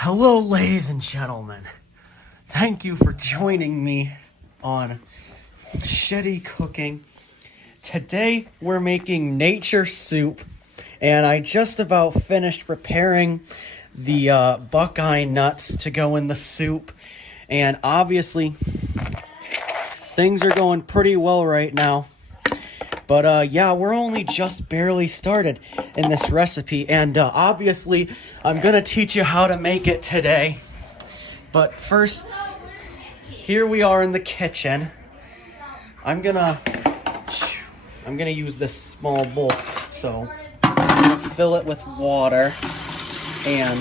Hello, ladies and gentlemen. Thank you for joining me on Shitty Cooking. Today, we're making nature soup, and I just about finished preparing the Buckeye nuts to go in the soup, and obviously, things are going pretty well right now. But yeah, we're only just barely started in this recipe, and obviously, I'm gonna teach you how to make it today. But first, here we are in the kitchen. I'm gonna use this small bowl, so I'm gonna fill it with water, and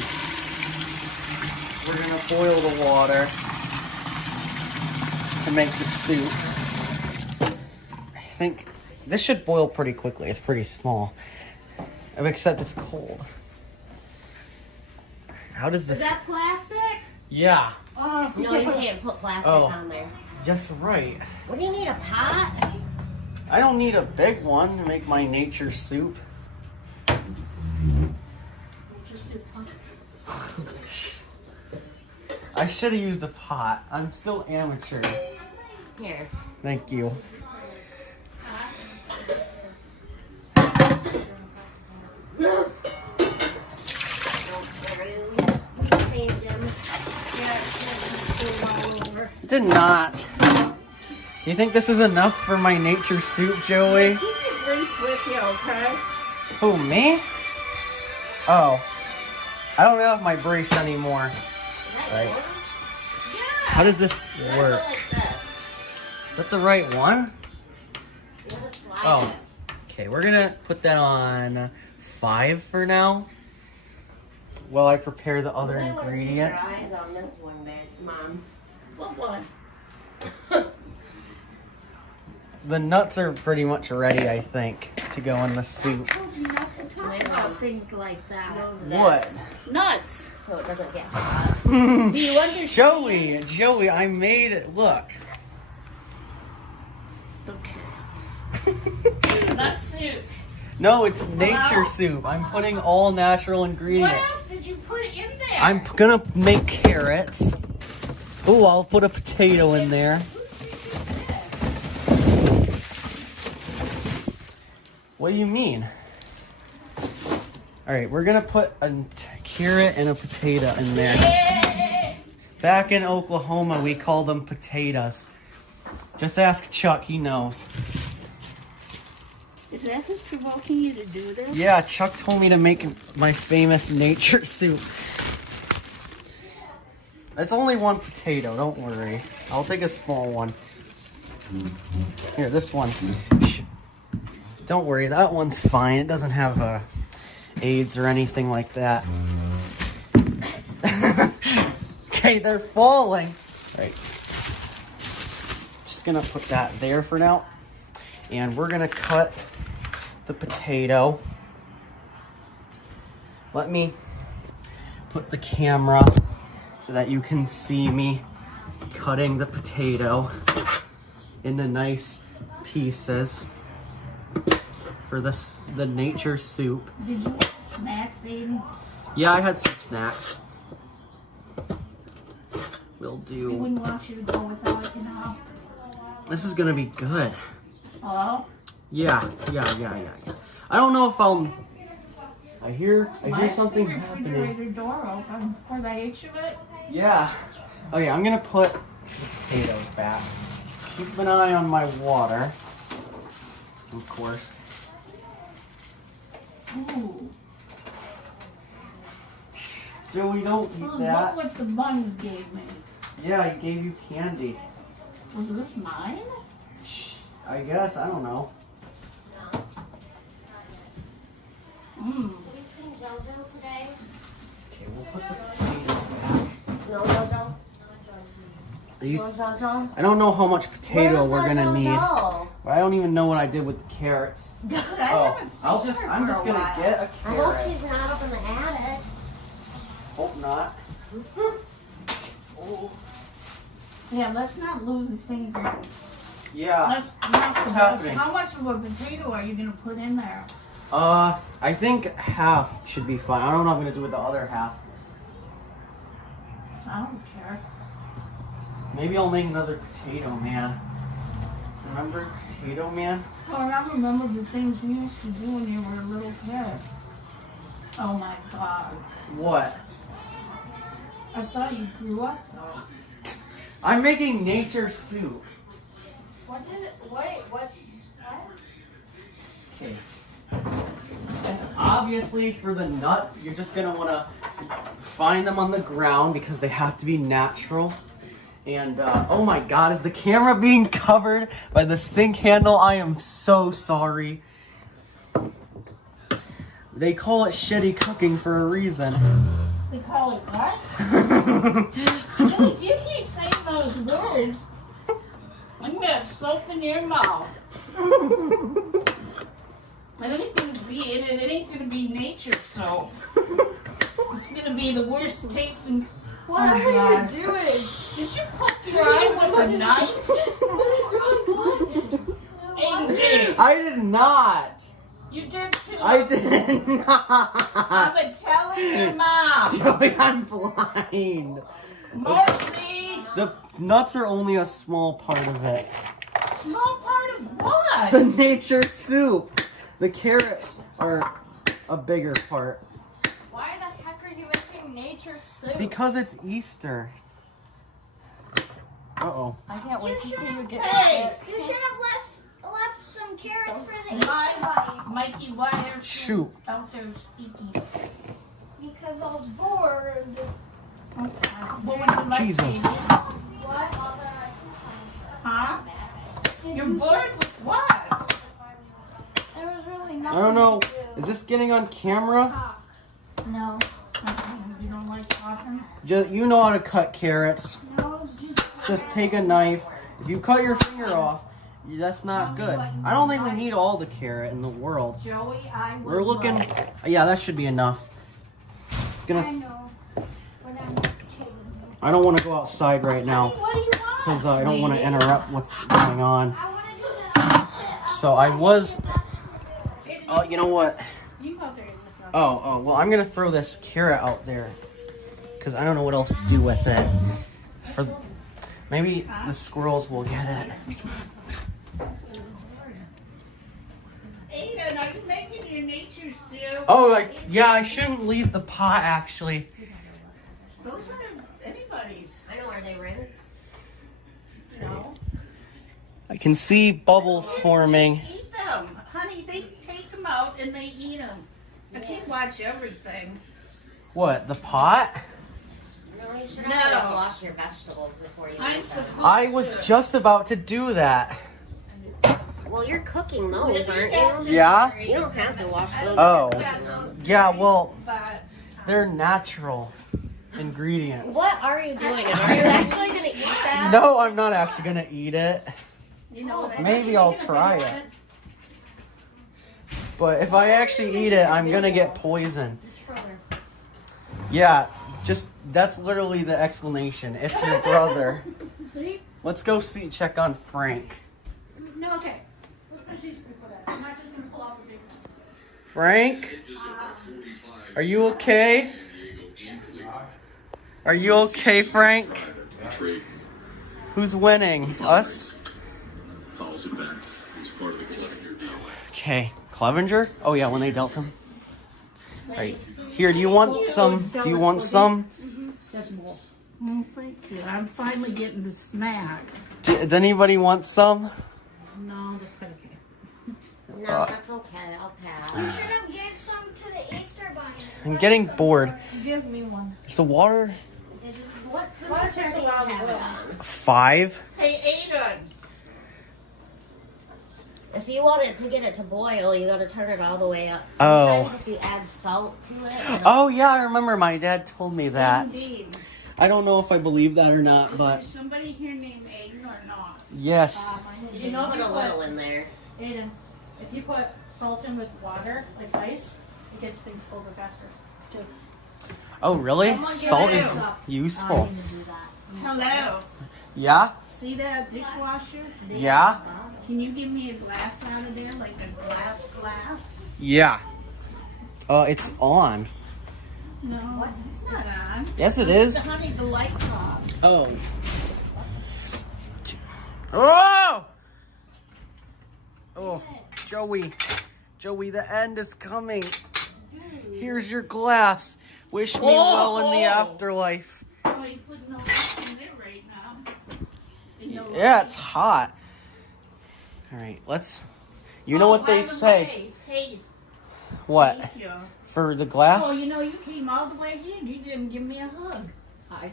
we're gonna boil the water to make the soup. I think this should boil pretty quickly. It's pretty small. Except it's cold. How does this... Is that plastic? Yeah. Oh, no, you can't put plastic on there. Just right. What do you need, a pot? I don't need a big one to make my nature soup. I should have used a pot. I'm still amateur. Here. Thank you. Did not. You think this is enough for my nature soup, Joey? Keep your grease with you, okay? Who, me? Oh. I don't have my brace anymore. Right. Yeah. How does this work? Like this. Is that the right one? You gotta slide Oh. Okay, we're gonna put that on 5 for now, while I prepare the other ingredients. Keep your eyes on this one, Mom. What one? The nuts are pretty much ready, I think, to go in the soup. I told you not to talk about things like that. Move this What? Nuts. so it doesn't get hot. Do you understand? Joey, I made it. Look. Okay. Nut soup. No, it's nature soup. I'm putting all natural What ingredients. else did you put in there? I'm gonna make carrots. Oh, I'll put a potato in there. What do you mean? All right, we're gonna put a carrot and a potato in there. Back in Oklahoma, we call them potatoes. Just ask Chuck, he knows. Is that who's provoking you to do this? Yeah, Chuck told me to make my famous nature soup. It's only one potato, don't worry. I'll take a small one. Here, this one. Shh. Don't worry, that one's fine. It doesn't have AIDS or anything like that. Okay, they're falling. Right. Just gonna put that there for now. And we're gonna cut the potato. Let me put the camera so that you can see me cutting the potato into nice pieces for the nature soup. Did you have snacks, Aiden? Yeah, I had some snacks. We'll We do. wouldn't want you to go without it, you know. This is gonna be good. Hello? Yeah. I don't know if I hear something the happening. refrigerator door open. Are they each of it? Yeah. Okay, I'm gonna put potatoes back. Keep an eye on my water. Of course. Ooh. Joey, don't eat Oh, that. look what the bunny gave me. Yeah, I gave you candy. Was this mine? I guess, I don't know. Mmm. You seen JoJo today? Okay, we'll put the potatoes back. No JoJo? These, No JoJo? I don't know how much potato Where's we're gonna need. JoJo? But I don't even know what I did with the carrots. I haven't seen her I'm for just a gonna while. get a I hope carrot. she's not up in the attic. Hope not. Oh, Yeah, let's not lose a finger. yeah. Let's not What's happening? How much of a potato are you gonna put in there? I think half should be fine. I don't know what I'm gonna do with the other half. I don't care. Maybe I'll make another Potato Man. Remember Potato Man? Oh, I remember the things you used to do when you were a little kid. Oh my God. What? I thought you grew up though. I'm making nature soup. What did it? Wait, what? Okay. And obviously for the nuts, you're just gonna wanna find them on the ground because they have to be natural. And oh my God, is the camera being covered by the sink handle? I am so sorry. They call it shitty cooking for a reason. They call it what? Dude, if you keep saying those words, I'm gonna have soap in your mouth. And it ain't gonna be in it. It ain't gonna be nature soap. It's gonna be the worst tasting. What Oh, are God. you doing? Did you cut dry with a knife? AJ, I did not. you did too. I did not. I've been telling your mom. Joey, I'm blind. Marcy, The nuts are only a small part of it. small part of what? The nature soup. The carrots are a bigger part. Why the heck are you making nature soup? Because it's Easter. Uh-oh. I can't wait to see you get Hey, sick. You should have left some carrots for the why, Mikey, why are Shoot. you out there speaking? because I was bored. What would you like, Jesus. Katie? What? Huh? You're bored with what? There was really I nothing don't know. to do. Is this getting on camera? No. You don't like talking? You know how to cut carrots. No, it was just. Just take a knife. If you cut your finger off, that's not good. I don't think we need all the carrot in the world. Joey, I would We're looking. like- Yeah, that should be enough. I Gonna. know. But I'm kidding. I don't want to go outside right now What do you want? because I don't want to sweetie? interrupt what's going on. I want to do that. So I was. Oh, you know what? You go there in the front. Oh, well, I'm gonna throw this carrot out there because I don't know what else to do with it. Maybe the squirrels will get it. Aiden, are you making your nature soup? Oh, yeah, I shouldn't leave the pot actually. Those aren't anybody's. I know, are they rinsed? No. I can see bubbles forming. Just eat them. Honey, they take them out and they eat them. I can't watch everything. What, the pot? No, you should No. always wash your vegetables before you I'm eat them. supposed I was to. just about to do that. Well, you're cooking those, aren't you? Yeah? You don't have to wash those. Oh. You're cooking those. Yeah, well, But they're natural ingredients. What are you doing? And are you actually going to eat that? No, I'm not actually gonna eat it. you know what? Maybe I'll try it. But if I actually eat it, I'm gonna get poisoned. Yeah, just that's literally the explanation. It's your brother. See? Let's go check on Frank. No, okay. Let's finish these before that. I'm not just gonna pull out the big ones. Frank, are you okay? Are you okay, Frank? Who's winning? Us? Okay, Clevenger? Oh yeah, when they dealt him. Right. Here, do you want some? Do you want some? That's more. Thank you. I'm finally getting the snack. Does anybody want some? No, that's kind of okay. No, that's okay. I'll pass. You should have gave some to the Easter bunny. I'm getting bored. Give me one. Is the water What What temperature do you have it on? 5? Hey, Aiden. If you want it to get it to boil, you got to turn it all the way up. Oh. Sometimes if you add salt to it, it'll Oh yeah, I remember my dad told me that. Indeed. I don't know if I believe that or not, Is but there somebody here named Aiden or not? yes. just You know, put if a you little put, in there. Aiden, if you put salt in with water, like ice, it gets things over faster. Too. Oh really? Someone get Salt it is up. useful. I need to do that. Hello. Yeah? See that dishwasher? Yeah? Can you give me a glass out of there, like a glass? Yeah. It's on. No. What? It's not on. Yes, it is. Honey, the light's off. Oh. Oh! Oh, Joey. Joey, the end is coming. Here's your glass. Wish me well in the afterlife. Oh, you put no light in there right now. And no Yeah, it's hot. All right, let's. You know what they by the say. way, hey, What? thank you. For the glass? Oh, you know, you came all the way here and you didn't give me a hug. Hi.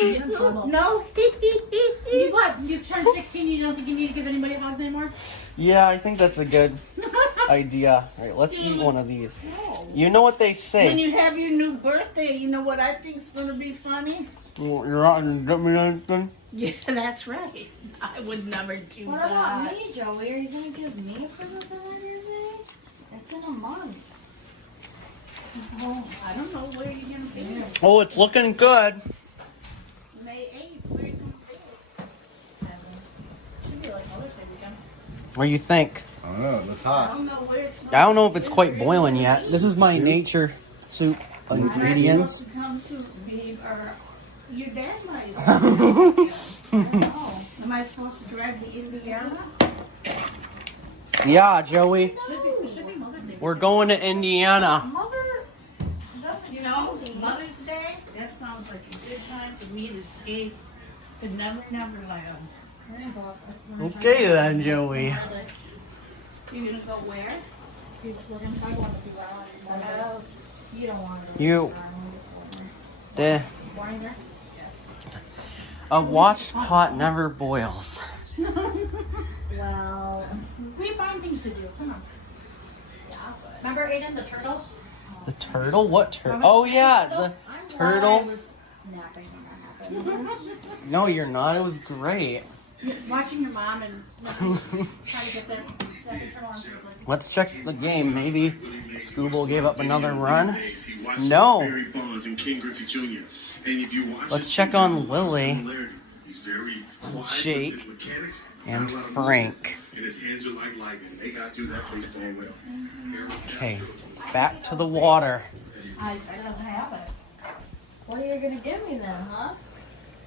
Get in trouble. No. You what? You turned 16, you don't think you need to give anybody hugs anymore? Yeah, I think that's a good idea. All right, let's eat one of these. You know what they When say. you have your new birthday, you know what I think's going to be funny? You're not gonna get me anything? Yeah, that's right. I would never do What that. about me, Joey? Are you gonna give me a present for my birthday? It's in a month. Oh, I don't know where you're going to be. Oh, it's looking good. May 8th, where you going to Should be like Mother's Day weekend. What do you think? I don't know. That's be? I hot. don't know where it's I don't know if it's quite boiling yet. This is my nature soup ingredients. to come to me, or your dad might. Oh, am I supposed to drive to Indiana? Yeah, Joey. Should be Mother's Day. We're going to Indiana. Mother doesn't You know, Mother's Day, that sounds like a good time for me to escape to Never Never Land. Okay then, Joey. You're gonna go where? We're gonna try one if you want. Oh, You don't want it. You. The, Boring there? a watched pot never boils. Well, We find things to do. Come on. yeah, but Remember Aiden the turtle? The turtle? What turtle? Oh yeah, the I turtle. was napping when that happened. No, you're not. It was great. Watching your mom and try to get that second turtle onto the plate. Let's check the game. Maybe Scooble gave up another run. No. Let's check on Lily, Jake, and Frank. Okay, back to the water. I still have it. What are you gonna give me then, huh?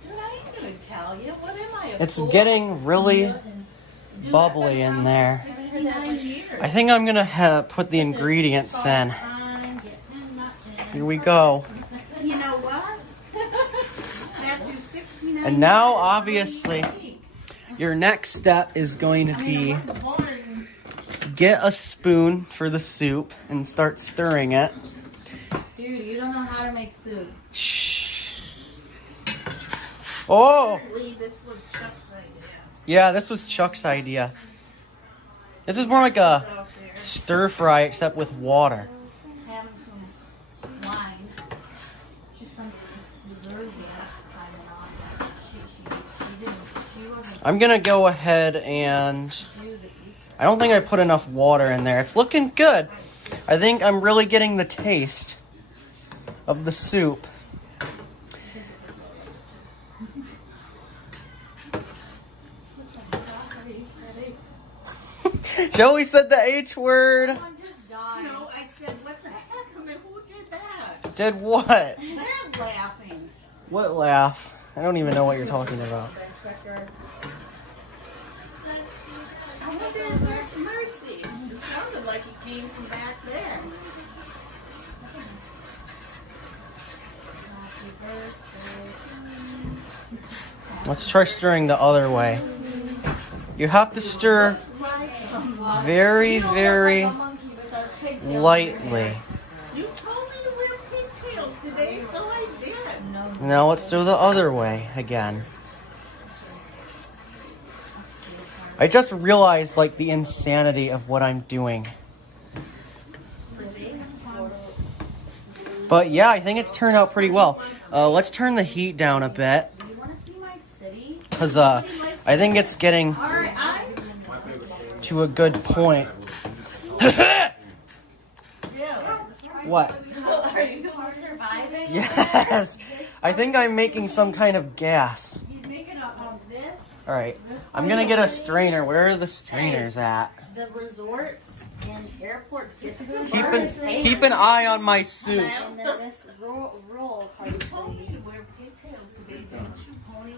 Dude, I ain't gonna tell you. What am I? It's fool? getting really Dude, bubbly in there. 69 years. I think I'm gonna put the ingredients in. I'm getting nothing. Here we go. You know what? After 69 And now, years, obviously, your next step is going to I be mean, I wasn't born. get a spoon for the soup and start stirring it. Dude, you don't know how to make soup. Shh. Oh! Apparently, this was Chuck's idea. Yeah, this was Chuck's idea. This is more like a Out there stir fry except with water. having some wine. She's somebody deserving. I don't know. She wasn't I'm gonna go ahead and do the Easter. I don't think I put enough water in there. It's looking good. I think I'm really getting the taste of the soup. Joey said the H word. Someone just died. No, I said, what the heck? I mean, who did that? Did what? They're laughing. What laugh? I don't even know what you're talking about. I wonder if that's Mercy. It sounded like it came from back there. Let's try stirring the other way. You have to stir very, very Like a monkey with a pigtail. lightly. You told me to wear pigtails today, so I did. No, Now let's do the other way again. I just realized like the insanity of what I'm doing. But yeah, I think it's turned out pretty well. Let's turn the heat down a bit. do you want to see my city? Because I think it's getting All right, to a good point. What? Are you surviving? Yes! I think I'm making some kind of gas. He's making This, Alright, I'm gonna get a strainer. Where are the strainers at? the resorts And airport gets Keep an eye on my soup. And then this roll part of the wear pigtails to be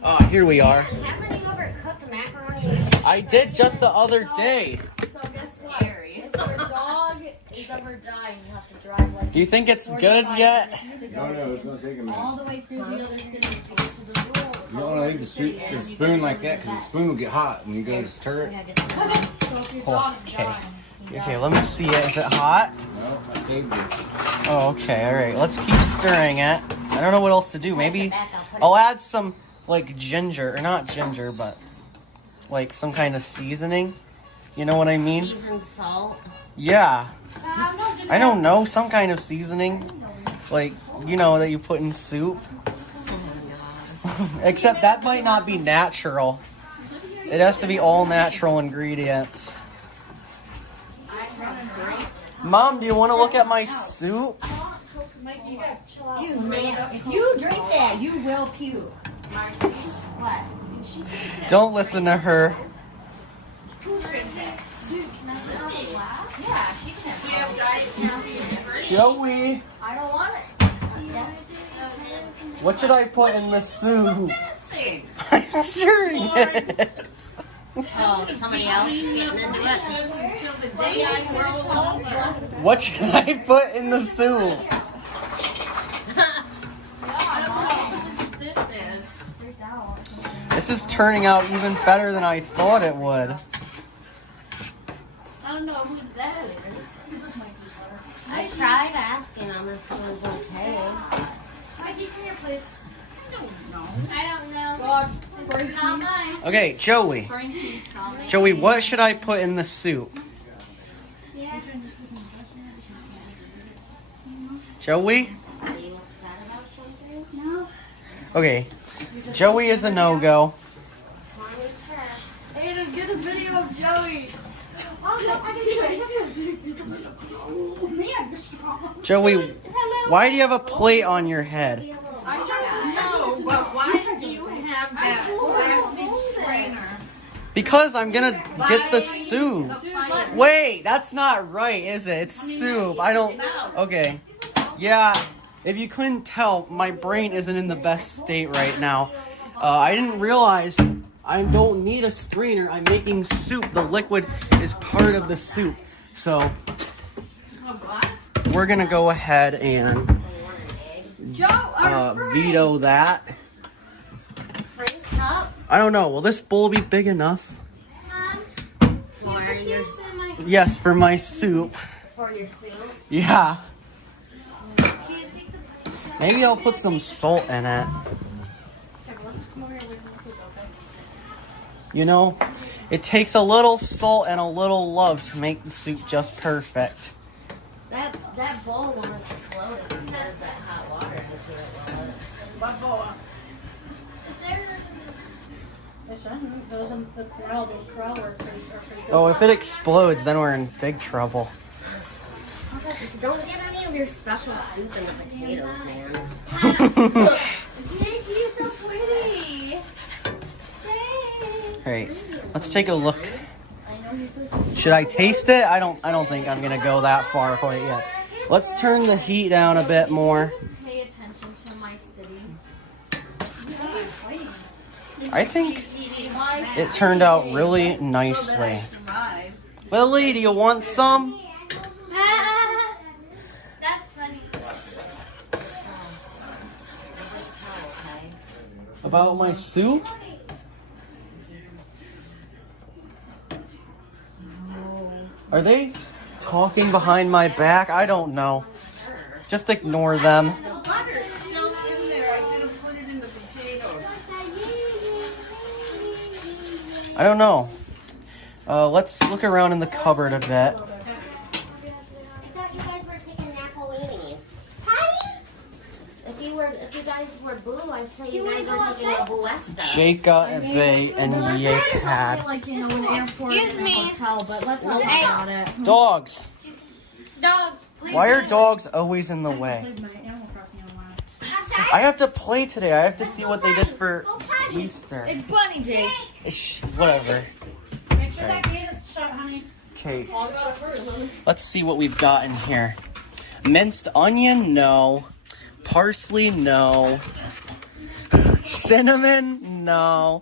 Oh, here we are. Haven't you ever cooked macaroni? I did just the other day. So guess what? If your dog is ever dying, you have to drive like Do you think it's 45 good yet? minutes to go No, it's gonna take a minute. all the way through the other cities to get to the rural. You don't want to leave the spoon like that because the spoon will get hot when you go to stir it. So if your dog's Okay. dying, he Okay, dies. let me see it. Is it hot? No, I saved you. Oh, okay. All right. Let's keep stirring it. I don't know what else to do. Maybe I'll add some like ginger, or not ginger, but like some kind of seasoning. You know what I mean? Seasoned salt. Yeah. I don't know. Some kind of seasoning. Like, you know, that you put in soup. Except that might not be natural. It has to be all natural ingredients. Mom, do you want to look at my soup? You man, if you drink that, you will puke. What? Don't listen to her. Who drinks it? Dude, can I put it on the glass? Yeah, she can. Joey, I don't want it. what should I put in the soup? I'm stirring it. Oh, somebody else getting into it? Until the day I grow older. What should I put in the soup? This is. This is turning out even better than I thought it would. I don't know who that is. I tried asking him if it was okay. I don't know. God, Not mine. Okay, Joey. Frankie's coming. Joey, what should I put in the soup? Yeah. Joey? Are you upset about something? No. Okay, Joey is a no-go. Hey, get a video of Joey. Joey, why do you have a plate on your head? I don't know, but why do you have that plastic strainer? Because I'm gonna get the soup. Wait, that's not right, is it? It's soup. I don't. Okay. Yeah, if you couldn't tell, my brain isn't in the best state right now. I didn't realize I don't need a strainer. I'm making soup. The liquid is part of the soup. So we're gonna go ahead and veto that. Frank's up. I don't know. Will this bowl be big enough? For your, Yes, for my soup. for your soup. Yeah. Maybe I'll put some salt in it. You know, it takes a little salt and a little love to make the soup just perfect. That bowl won't explode if you add that hot water into it. What boy? Those corral are pretty good. Oh, if it explodes, then we're in big trouble. Don't get any of your special soup in the potatoes, man. Jake, you're so pretty. Jake. Alright, let's take a look. Should I taste it? I don't think I'm gonna go that far quite yet. Let's turn the heat down a bit more. Pay attention to my city. I think it turned out really nicely. Lily, do you want some? That's funny. About my soup? Are they talking behind my back? I don't know. Just ignore them. The butter's still in there. I didn't put it in the potatoes. I don't know. Let's look around in the cupboard a bit. I thought you guys were taking Napolinis. If you guys were blue, I'd say you guys were taking a Buesta. Jaka and Bay and Yekad. Like, you know, an airport and a hotel, but let's not talk about it. Dogs. Dogs. Why are dogs always in the way? Played my Animal Crossing online. I have to play today. I have to see what they did for Easter. It's Bunny Jake. Whatever. Make sure that gate is shut, honey. Okay. Let's see what we've got in here. Minced onion, no. Parsley, no. Cinnamon, no.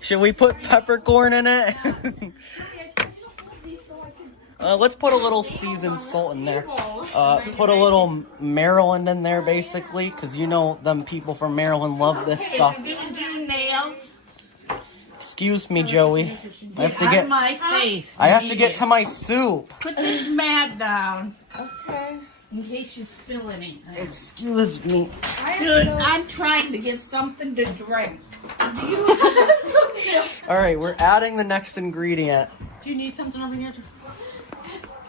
Should we put peppercorn in it? Let's put a little seasoned salt in there. Put a little Maryland in there, basically, because you know them people from Maryland love this stuff. Did you do nails? Excuse me, Joey. I have to On get. my face. I have to get to my soup. Put this mat down. Okay. In case you spill anything. Excuse me. Dude, I'm trying to get something to drink. All right, we're adding the next ingredient Do you need something over here?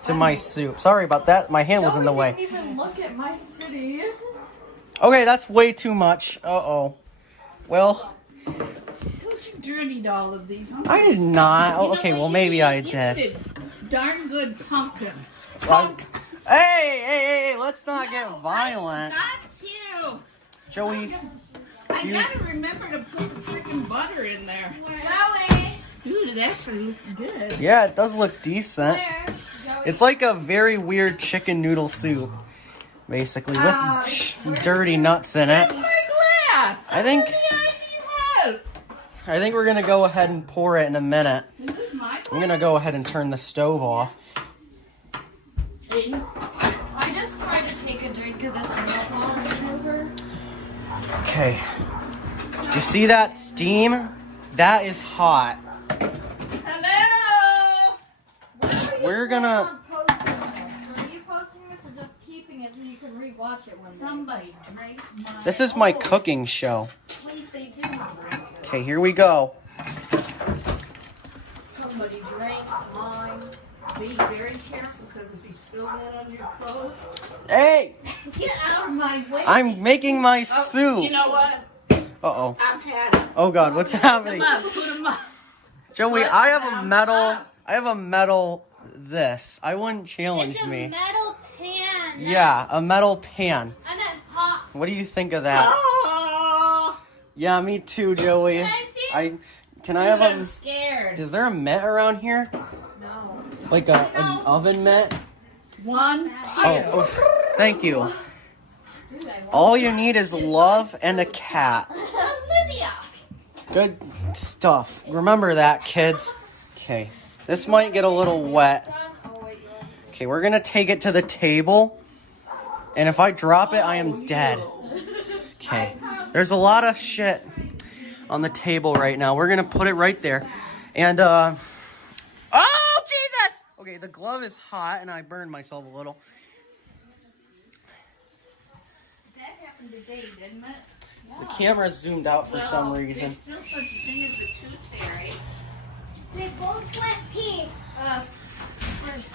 to my soup. Sorry about that. My hand was in the way. Didn't even look at my city. Okay, that's way too much. Uh-oh. Well, Don't you dirtied all of these. I did not. You Oh, know okay, what well, you maybe I You did. Darn good pumpkin. Hey, let's not get violent. Got to. Joey, I You- gotta remember to put the freaking butter in there. Joey. Dude, it actually looks good. yeah, it does look decent. Where? Joey. It's like a very weird chicken noodle soup, basically, with dirty nuts in it. My glass. I think What do you have? I think we're gonna go ahead and pour it in a minute. Is this my glass? I'm gonna go ahead and turn the stove off. Aiden? I just tried to take a drink of this milk while it's over. Okay. You see that steam? That is hot. Hello? We're gonna. Posting this. Are you posting this or just keeping it so you can rewatch it one day? Somebody drank my... This is my cooking show. Wait, they didn't drink it. Okay, here we go. Somebody drank mine. Be very careful because if you spill that on your clothes... Hey, Get out of my way. I'm making my Oh, soup. you know what? Uh-oh. I've had it. Oh God, what's happening? Come on, put 'em up. Joey, Put I have a them metal. up. I have a metal. This. I wouldn't challenge It's a me. metal pan. Yeah, a metal pan. I'm at hot. What do you think of that? Oh, Yeah, me too, Joey. Can I see? Can I dude, have I'm a? scared. Is there a mitt around here? No. Like an oven mitt? 1, 2. Oh, thank you. All you need is love and a cat. Olivia. Good stuff. Remember that, kids. Okay, this might get a little wet. Okay, we're gonna take it to the table. And if I drop it, I am dead. Okay, there's a lot of shit on the table right now. We're gonna put it right there. And, oh, Jesus! Okay, the glove is hot and I burned myself a little. That happened today, didn't it? The camera's zoomed out for some reason. There's still such a thing as a tooth fairy. They both went pee.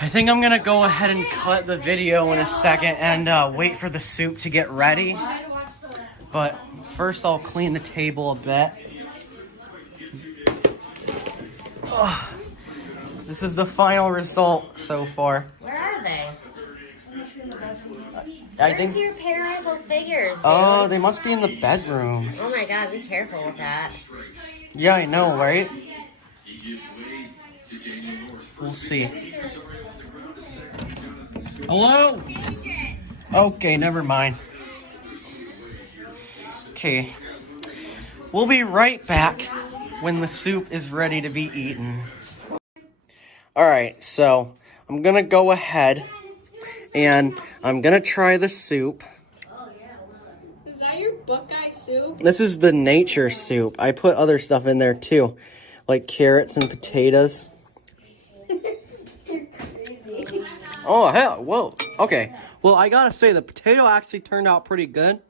I think I'm gonna go ahead and cut the video in a second and wait for the soup to get ready. But first I'll clean the table a bit. Ugh. This is the final result so far. Where are they? I Where's think. your parental figures, dude? Oh, they must be in the bedroom. Oh my God, be careful with that. Yeah, I know, right? We'll see. Hello? Okay, never mind. Okay. We'll be right back when the soup is ready to be eaten. Alright, so I'm gonna go ahead and I'm gonna try the soup. Is that your Buckeye soup? This is the nature soup. I put other stuff in there too, like carrots and potatoes. Oh, hell, whoa. Okay, well, I gotta say, the potato actually turned out pretty good.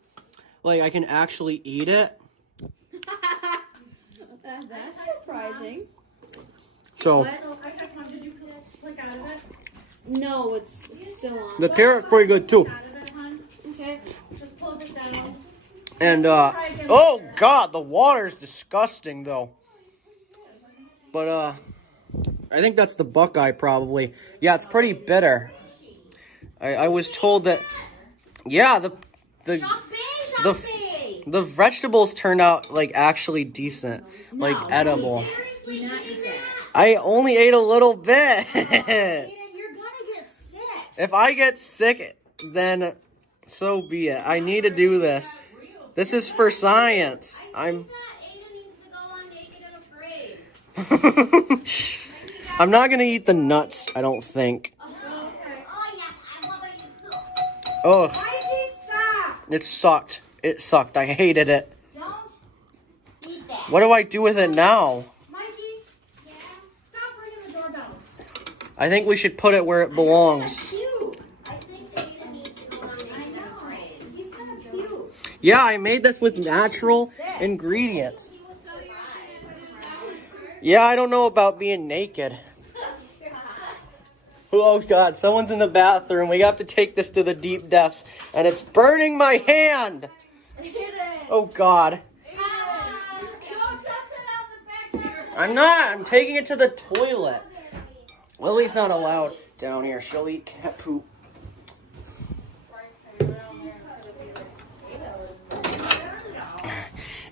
Like, I can actually eat it. That's surprising. So, Did you click out of it? No, it's still on. the carrot's pretty good too. Okay. Just close it down. And, oh God, the water's disgusting though. But, I think that's the Buckeye probably. Yeah, it's pretty bitter. I was told that, yeah, the vegetables turned out like actually decent, like edible. Do not eat that. I only ate a little bit. Aiden, you're gonna get sick. If I get sick, then so be it. I need to do this. This is for science. I think that Aiden needs to go on Naked and Afraid. I'm not gonna eat the nuts, I don't think. Oh, yeah. I love it. Oh, Mikey, stop. it sucked. It sucked. I hated it. Don't eat that. What do I do with it now? Mikey, Yeah. stop ringing the doorbell. I think we should put it where it belongs. Cute. I think Aiden needs to go on Naked and Afraid. He's gonna puke. Yeah, I made this with natural ingredients. He was so Yeah, I don't know about being naked. Oh God, someone's in the bathroom. We have to take this to the deep depths. And it's burning my hand. Oh God. I'm not. I'm taking it to the toilet. Lily's not allowed down here. She'll eat cat poop.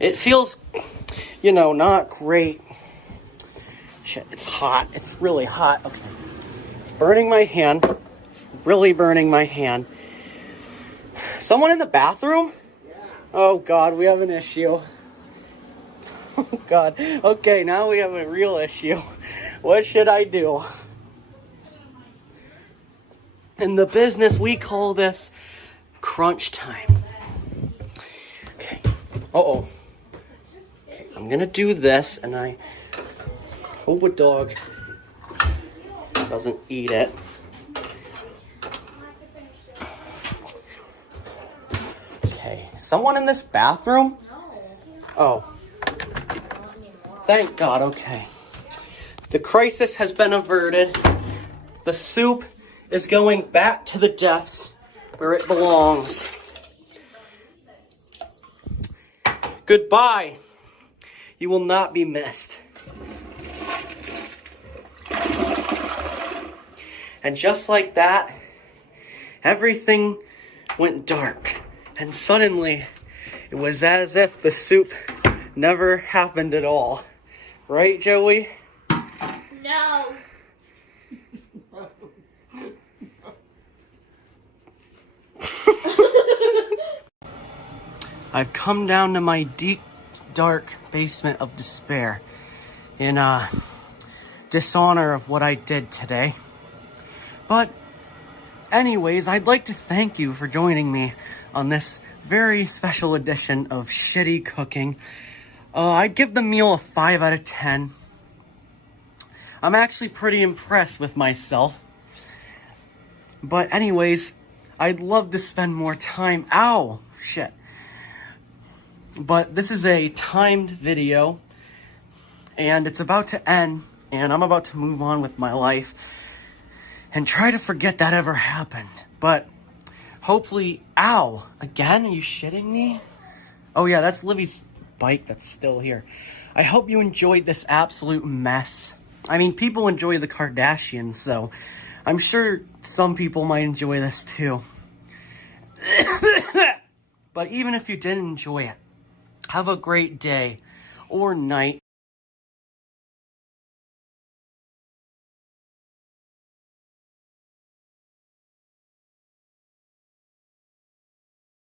It feels, not great. Shit, it's hot. It's really hot. Okay. It's burning my hand. It's really burning my hand. Someone in the bathroom? Oh God, we have an issue. Oh God. Okay, now we have a real issue. What should I do? In the business, we call this crunch time. Okay. Uh-oh. Okay, I'm gonna do this, and I hope a dog doesn't eat it. Okay, someone in this bathroom? Oh. Thank God, okay. The crisis has been averted. The soup is going back to the depths where it belongs. Goodbye. You will not be missed. And just like that, everything went dark. And suddenly, it was as if the soup never happened at all. Right, Joey? No. I've come down to my deep, dark basement of despair in dishonor of what I did today. But anyways, I'd like to thank you for joining me on this very special edition of Shitty Cooking. I'd give the meal a 5 out of 10. I'm actually pretty impressed with myself. But anyways, I'd love to spend more time. Ow! Shit. But this is a timed video, and it's about to end, and I'm about to move on with my life and try to forget that ever happened. But hopefully, ow, again? Are you shitting me? Oh yeah, that's Livy's bike that's still here. I hope you enjoyed this absolute mess. I mean, people enjoy the Kardashians, so I'm sure some people might enjoy this too. But even if you didn't enjoy it, have a great day or night